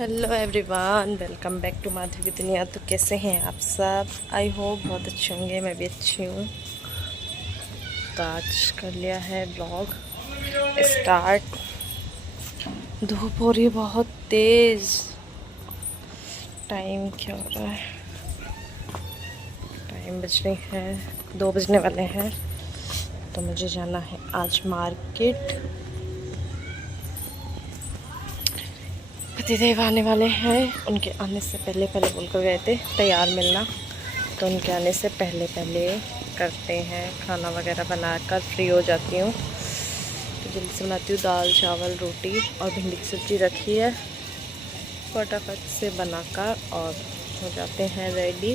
Hello everyone, welcome back to Madhavi की दुनिया। तो कैसे हैं आप सब? आई होप बहुत अच्छे होंगे, मैं भी अच्छी हूँ। तो आज कर लिया है ब्लॉग स्टार्ट। धूप हो रही है बहुत तेज़। टाइम क्या हो रहा है? टाइम बज रही है 2 बजने वाले हैं। तो मुझे जाना है आज मार्केट। पतिदेव आने वाले हैं, उनके आने से पहले पहले बोल कर गए थे तैयार मिलना। तो उनके आने से पहले पहले करते हैं, खाना वगैरह बनाकर फ्री हो जाती हूँ। तो जल्दी से बनाती हूँ, दाल चावल रोटी और भिंडी की सब्ज़ी रखी है, फटाफट से बनाकर और हो जाते हैं रेडी।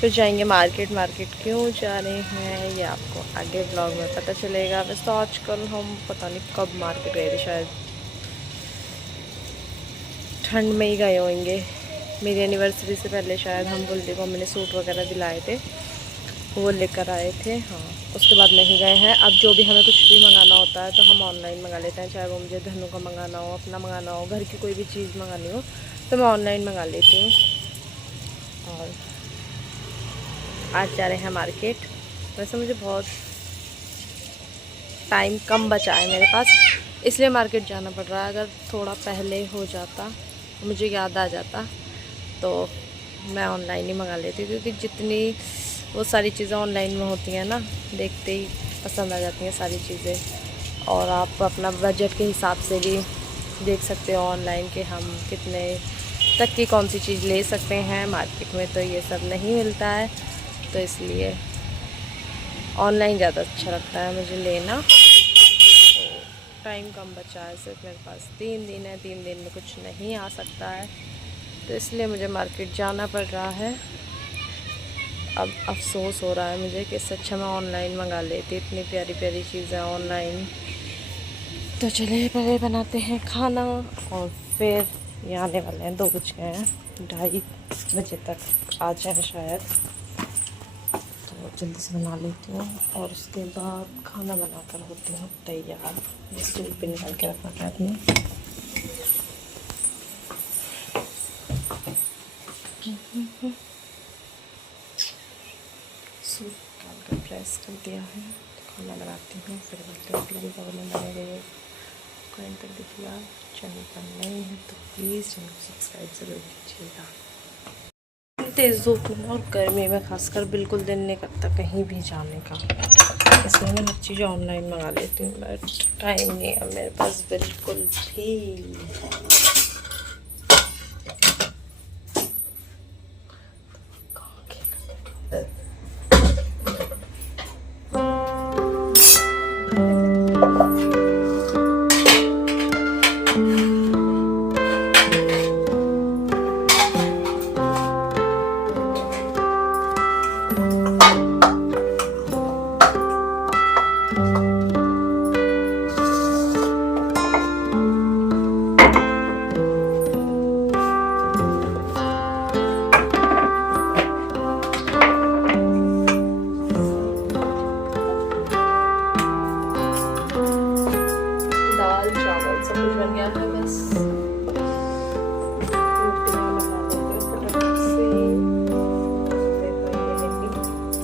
फिर जाएंगे मार्केट। मार्केट क्यों जा रहे हैं ये आपको आगे ब्लॉग में पता चलेगा। वैसे तो आजकल हम पता नहीं कब मार्केट गए थे, शायद ठंड में ही गए होंगे। मेरी एनिवर्सरी से पहले शायद हम बुल्ली को मैंने सूट वगैरह दिलाए थे, वो लेकर आए थे। हाँ, उसके बाद नहीं गए हैं। अब जो भी हमें कुछ भी मंगाना होता है तो हम ऑनलाइन मंगा लेते हैं, चाहे वो मुझे धनु का मंगाना हो, अपना मंगाना हो, घर की कोई भी चीज़ मंगानी हो तो मैं ऑनलाइन मंगा लेती हूँ। और आज जा रहे हैं मार्केट। वैसे मुझे बहुत टाइम कम बचा है मेरे पास, इसलिए मार्केट जाना पड़ रहा है। अगर थोड़ा पहले हो जाता, मुझे याद आ जाता, तो मैं ऑनलाइन ही मंगा लेती, क्योंकि जितनी वो सारी चीज़ें ऑनलाइन में होती हैं ना, देखते ही पसंद आ जाती हैं सारी चीज़ें। और आप अपना बजट के हिसाब से भी देख सकते हो ऑनलाइन के हम कितने तक की कौन सी चीज़ ले सकते हैं। मार्केट में तो ये सब नहीं मिलता है, तो इसलिए ऑनलाइन ज़्यादा अच्छा लगता है मुझे लेना। तो टाइम कम बचा है, सिर्फ मेरे पास 3 दिन है, 3 दिन में कुछ नहीं आ सकता है, तो इसलिए मुझे मार्केट जाना पड़ रहा है। अब अफसोस हो रहा है मुझे कि इससे अच्छा मैं ऑनलाइन मंगा लेती, इतनी प्यारी प्यारी चीज़ें ऑनलाइन। तो चलिए पहले बनाते हैं खाना, और फिर ये आने वाले हैं, 2 बज गए हैं, 2:30 बजे तक आ जाए शायद। तो जल्दी से बना लेती हूँ और उसके बाद खाना बनाकर होती हूँ तैयार। स्टूल पे निकाल के रखना है अपने। सूट डाल कर प्रेस कर दिया है, तो खाना बनाती हूँ, फिर बोलती हूँ प्लीज़ अगर मैं नए गए कमेंट कर दीजिएगा। चैनल पर नए हैं तो प्लीज़ चैनल को सब्सक्राइब ज़रूर कीजिएगा। तेज़ धूप में और गर्मी में खासकर बिल्कुल दिल नहीं करता कहीं भी जाने का, इसलिए मैं हर चीज़ ऑनलाइन मंगा लेती हूँ। बट टाइम नहीं है मेरे पास बिल्कुल भी।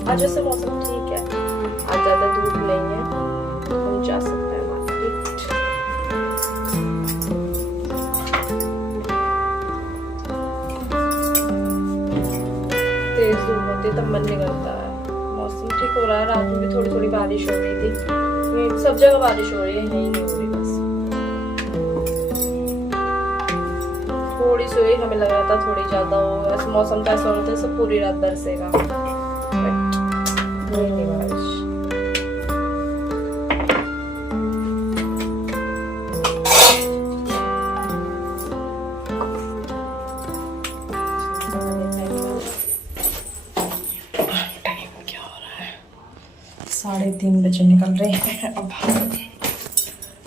आज वैसे मौसम ठीक है, आज ज़्यादा धूप नहीं है, हम जा सकते हैं मार्केट। तेज धूप होती है तब मन नहीं करता है। मौसम ठीक हो रहा है, रात में भी थोड़ी थोड़ी बारिश हो रही थी, सब जगह बारिश हो रही है, यहीं नहीं हो रही बस। थोड़ी सी हमें लग रहा था थोड़ी ज़्यादा हो, ऐसे मौसम का ऐसा होता है सब पूरी रात बरसेगा, नहीं बारिश। टाइम क्या हो रहा है? 3:30 बजे निकल रहे हैं। अब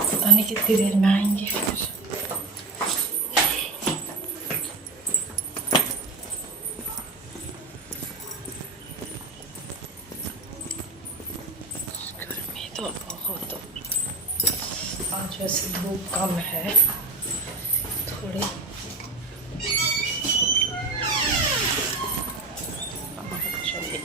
पता नहीं कितनी देर में आएंगे। फिर तो बहुत आज वैसे धूप कम है थोड़ी, चलिए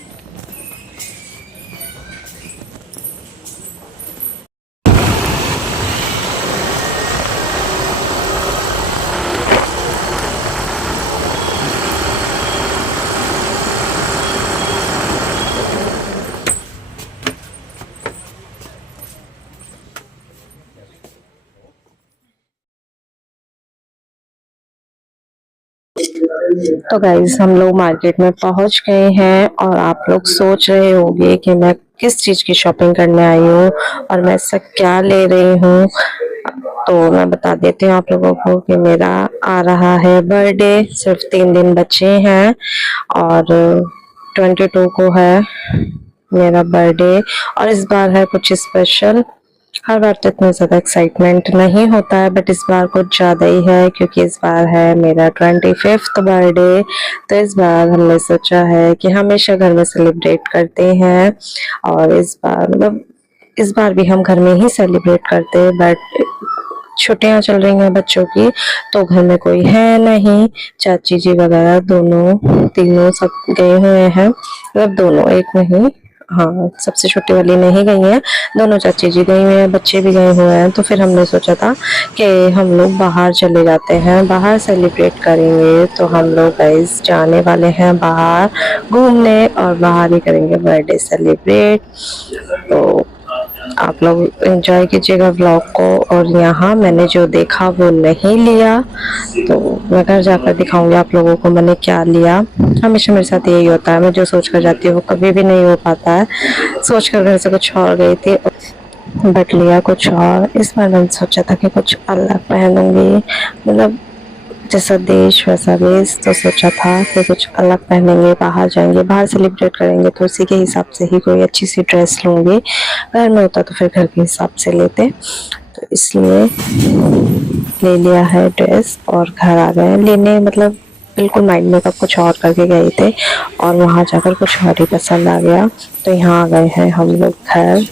तो गाइज हम लोग मार्केट में पहुंच गए हैं और आप लोग सोच रहे होंगे कि मैं किस चीज की शॉपिंग करने आई हूँ और मैं ऐसा क्या ले रही हूँ। तो मैं बता देती हूँ आप लोगों को कि मेरा आ रहा है बर्थडे, सिर्फ 3 दिन बचे हैं और 22 को है मेरा बर्थडे। और इस बार है कुछ स्पेशल। हर बार तो इतना ज्यादा एक्साइटमेंट नहीं होता है बट इस बार कुछ ज्यादा ही है क्योंकि इस बार है मेरा 25th बर्थडे। तो इस बार हमने सोचा है कि हमेशा घर में सेलिब्रेट करते हैं और इस बार मतलब इस बार भी हम घर में ही सेलिब्रेट करते हैं बट छुट्टियां चल रही हैं बच्चों की तो घर में कोई है नहीं। चाची जी वगैरह दोनों तीनों सब गए हुए हैं, मतलब दोनों, एक नहीं, हाँ सबसे छोटी वाली नहीं गई है, दोनों चाची जी गई हुई हैं, बच्चे भी गए हुए हैं। तो फिर हमने सोचा था कि हम लोग बाहर चले जाते हैं, बाहर सेलिब्रेट करेंगे। तो हम लोग गाइस जाने वाले हैं बाहर घूमने और बाहर ही करेंगे बर्थडे सेलिब्रेट। तो आप लोग एंजॉय कीजिएगा व्लॉग को। और यहाँ मैंने जो देखा वो नहीं लिया, तो मैं घर जाकर दिखाऊंगी आप लोगों को मैंने क्या लिया। हमेशा मेरे साथ यही होता है, मैं जो सोच कर जाती हूँ वो कभी भी नहीं हो पाता है। सोच कर घर से कुछ और गई थी बट लिया कुछ और। इस बार मैंने सोचा था कि कुछ अलग पहनूंगी, मतलब जैसा देश वैसा वेश। तो सोचा था कि कुछ अलग पहनेंगे, बाहर जाएंगे, बाहर सेलिब्रेट करेंगे तो उसी के हिसाब से ही कोई अच्छी सी ड्रेस लूँगी। घर में होता तो फिर घर के हिसाब से लेते, तो इसलिए ले लिया है ड्रेस और घर आ गए लेने। मतलब बिल्कुल माइंड मेकअप कुछ और करके गए थे और वहाँ जाकर कुछ और ही पसंद आ गया। तो यहाँ आ गए हैं हम लोग घर।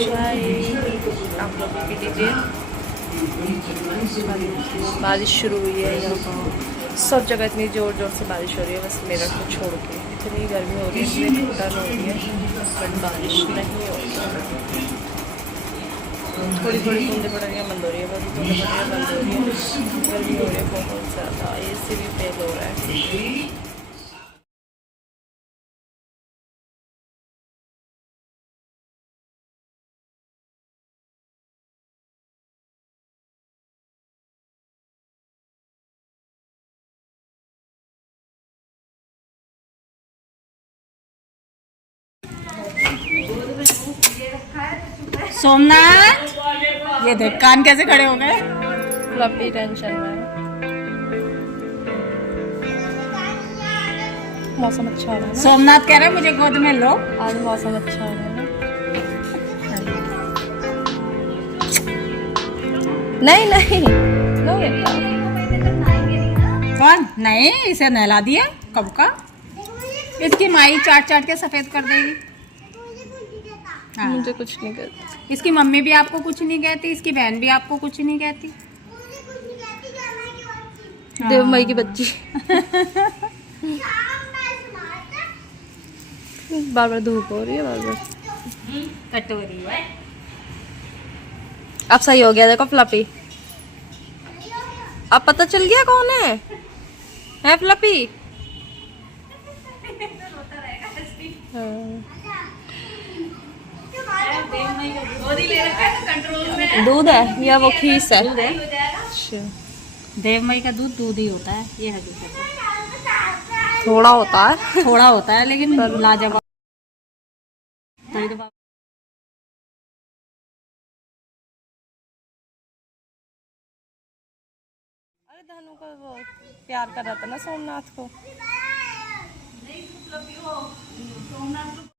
चाय आप लोग पी लीजिए। बारिश शुरू हुई है यहाँ सब जगह, इतनी ज़ोर ज़ोर से बारिश हो रही है, बस मेरठ को छोड़ के। इतनी गर्मी हो रही है, इतनी ठंड हो रही है बट बारिश नहीं हो रही है। थोड़ी थोड़ी बूंदें पड़ रही है, बंद हो रही है, बस बूंदें पड़ रही है, बंद हो रही है। गर्मी हो रही है बहुत ज़्यादा, AC भी फेल हो रहा है। सोमनाथ, ये देख कान कैसे खड़े हो गए। फ्लफी टेंशन में। मौसम अच्छा हो रहा है ना? सोमनाथ कह रहे मुझे गोद में लो। आज मौसम अच्छा हो रहा है ना? नहीं नहीं लो बेटा। कौन नहीं, इसे नहला दिया कब का। इसकी माई चाट चाट के सफेद कर देगी। हाँ। मुझे कुछ नहीं कहती। इसकी मम्मी भी आपको कुछ नहीं कहती, इसकी बहन भी आपको कुछ नहीं कहती। देवमई की बच्ची। बार बार धूप हो रही है, बार बार कटोरी है। अब सही हो गया, देखो फ्लफी। अब पता चल गया कौन है फ्लफी। दूध है या वो खीस है? अच्छा, देवमई का दूध ही होता है, ये हकीकत है। थोड़ा होता है थोड़ा होता है लेकिन लाजवाब। अरे धनु का वो प्यार कर रहा था ना सोमनाथ को।